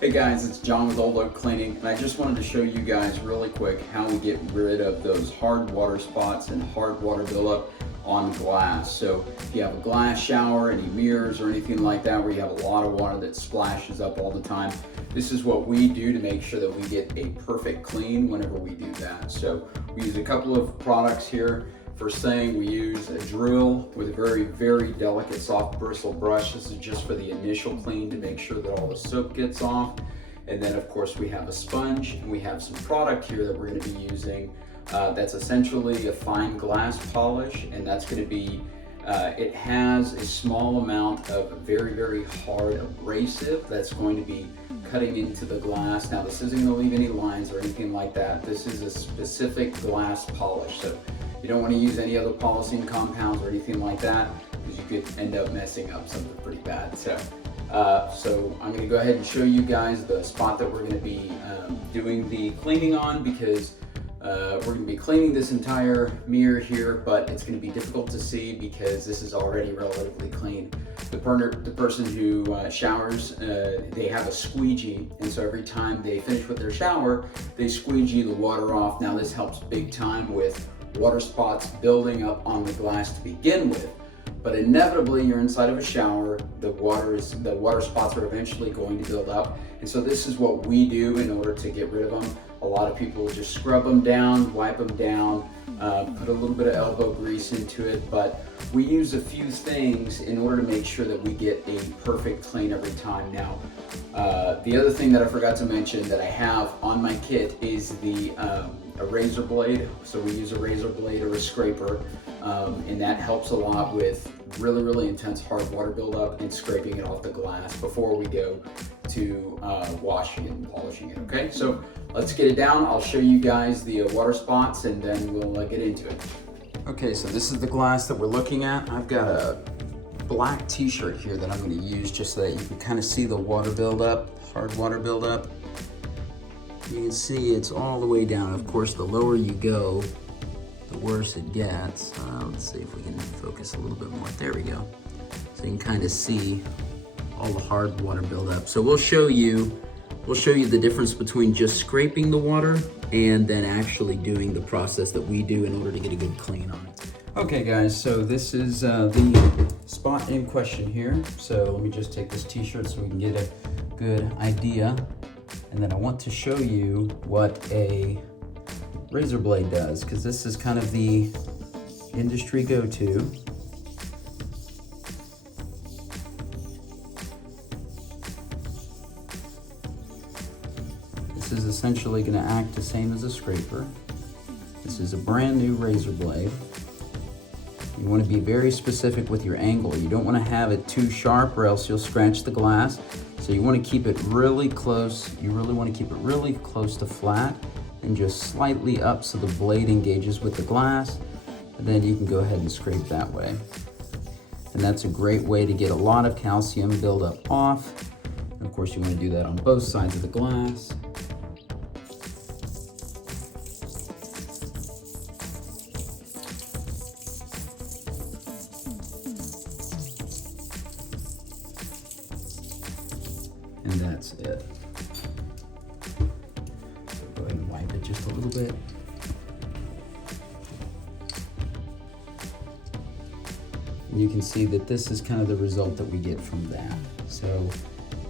Hey guys, it's John with Old Oak Cleaning, and I just wanted to show you guys really quick how we get rid of those hard water spots and hard water buildup on glass. So if you have a glass shower, any mirrors or anything like that where you have a lot of water that splashes up all the time, this is what we do to make sure that we get a perfect clean whenever we do that. So we use a couple of products here. First thing, we use a drill with a very, very delicate soft bristle brush. This is just for the initial clean to make sure that all the soap gets off. And then of course we have a sponge, and we have some product here that we're going to be using that's essentially a fine glass polish, and that's going to be, it has a small amount of very, very hard abrasive that's going to be cutting into the glass. Now this isn't going to leave any lines or anything like that. This is a specific glass polish. So you don't want to use any other polishing compounds or anything like that, because you could end up messing up something pretty bad. So I'm going to go ahead and show you guys the spot that we're going to be doing the cleaning on, because we're going to be cleaning this entire mirror here, but it's going to be difficult to see because this is already relatively clean. The person who showers, they have a squeegee, and so every time they finish with their shower, they squeegee the water off. Now this helps big time with water spots building up on the glass to begin with, but inevitably you're inside of a shower, the water spots are eventually going to build up, and so this is what we do in order to get rid of them. A lot of people will just scrub them down, wipe them down, put a little bit of elbow grease into it, but we use a few things in order to make sure that we get a perfect clean every time. Now, the other thing that I forgot to mention that I have on my kit is a razor blade. So we use a razor blade or a scraper, and that helps a lot with really, really intense hard water buildup and scraping it off the glass before we go to washing it and polishing it. Okay, so let's get it down. I'll show you guys the water spots, and then we'll get into it. Okay, so this is the glass that we're looking at. I've got a black t-shirt here that I'm going to use just so that you can kind of see the water buildup, hard water buildup. You can see it's all the way down. Of course, the lower you go, the worse it gets. Let's see if we can focus a little bit more. There we go. So you can kind of see all the hard water buildup. So we'll show you the difference between just scraping the water and then actually doing the process that we do in order to get a good clean on it. Okay guys, so this is the spot in question here. So let me just take this t-shirt so we can get a good idea. And then I want to show you what a razor blade does, because this is kind of the industry go-to. This is essentially going to act the same as a scraper. This is a brand new razor blade. You want to be very specific with your angle. You don't want to have it too sharp or else you'll scratch the glass. So you want to keep it really close. You really want to keep it really close to flat and just slightly up so the blade engages with the glass. And then you can go ahead and scrape that way. And that's a great way to get a lot of calcium buildup off. And of course you want to do that on both sides of the glass. And that's it. So go ahead and wipe it just a little bit. And you can see that this is kind of the result that we get from that. So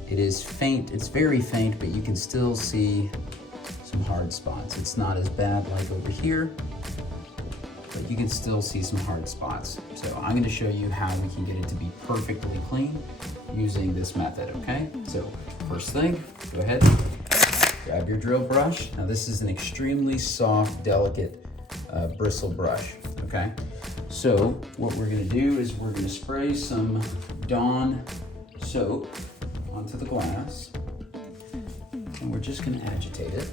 it is faint, it's very faint, but you can still see some hard spots. It's not as bad like over here, but you can still see some hard spots. So I'm going to show you how we can get it to be perfectly clean using this method, okay? So first thing, go ahead, grab your drill brush. Now this is an extremely soft, delicate bristle brush, okay? So what we're gonna do is we're gonna spray some Dawn soap onto the glass, and we're just gonna agitate it.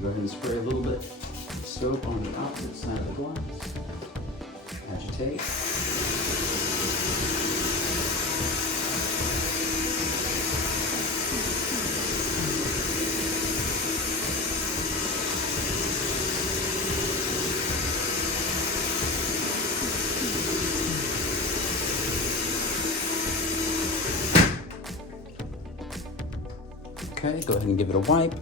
Go ahead and spray a little bit of soap on the opposite side of the glass. Agitate. Okay, go ahead and give it a wipe.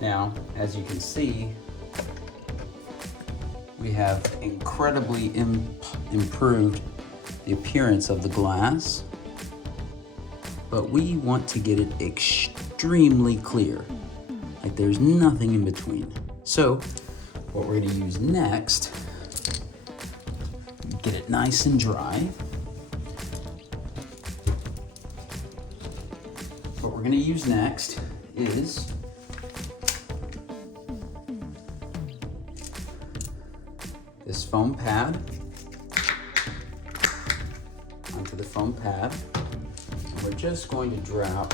Now, as you can see, we have incredibly improved the appearance of the glass, but we want to get it extremely clear, like there's nothing in between. So what we're gonna use next, get it nice and dry. What we're gonna use next is this foam pad onto the foam pad. And we're just going to drop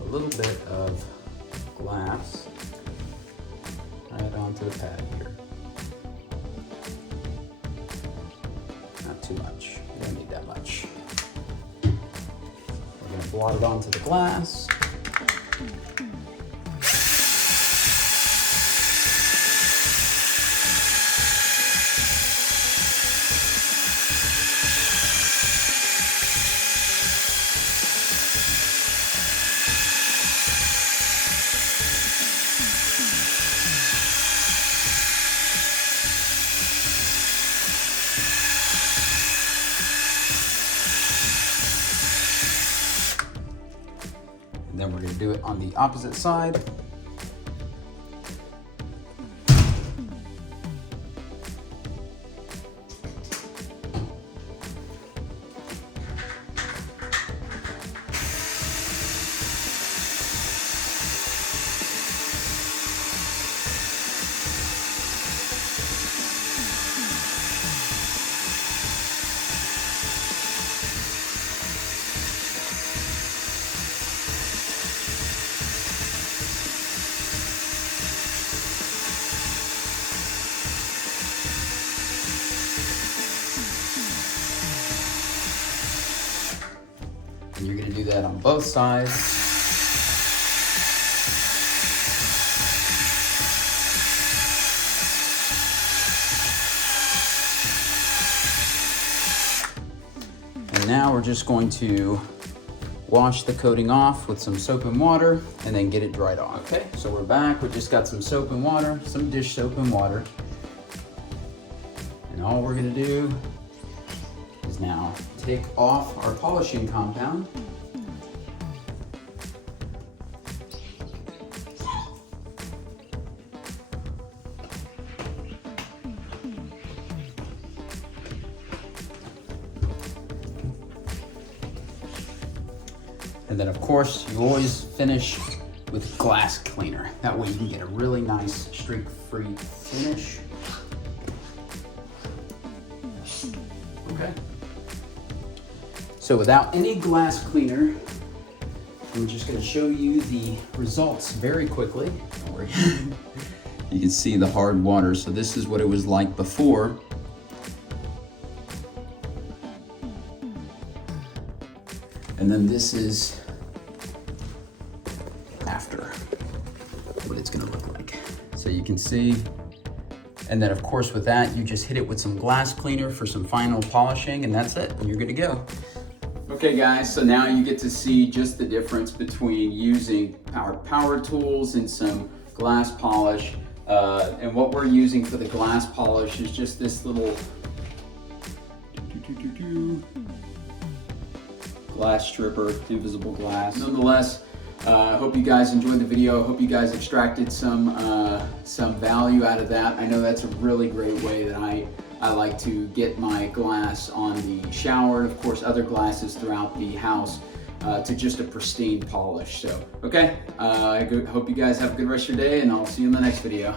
a little bit of glass right onto the pad here. Not too much, you don't need that much. We're gonna blot it onto the glass. And then we're going to do it on the opposite side. And you're going to do that on both sides. And now we're just going to wash the coating off with some soap and water and then get it dried off. Okay, so we're back. We just got some soap and water, some dish soap and water. And all we're going to do is now take off our polishing compound. And then of course, you always finish with glass cleaner. That way you can get a really nice streak-free finish. Okay. So without any glass cleaner, I'm just gonna show you the results very quickly. Don't worry. You can see the hard water. So this is what it was like before. And then this is after, what it's gonna look like. So you can see, and then of course with that, you just hit it with some glass cleaner for some final polishing, and that's it, and you're good to go. Okay guys, so now you get to see just the difference between using our power tools and some glass polish. And what we're using for the glass polish is just this little glass stripper, invisible glass. Nonetheless, I hope you guys enjoyed the video. I hope you guys extracted some value out of that. I know that's a really great way that I like to get my glass on the shower, and of course other glasses throughout the house, to just a pristine polish. So, okay, I hope you guys have a good rest of your day, and I'll see you in the next video.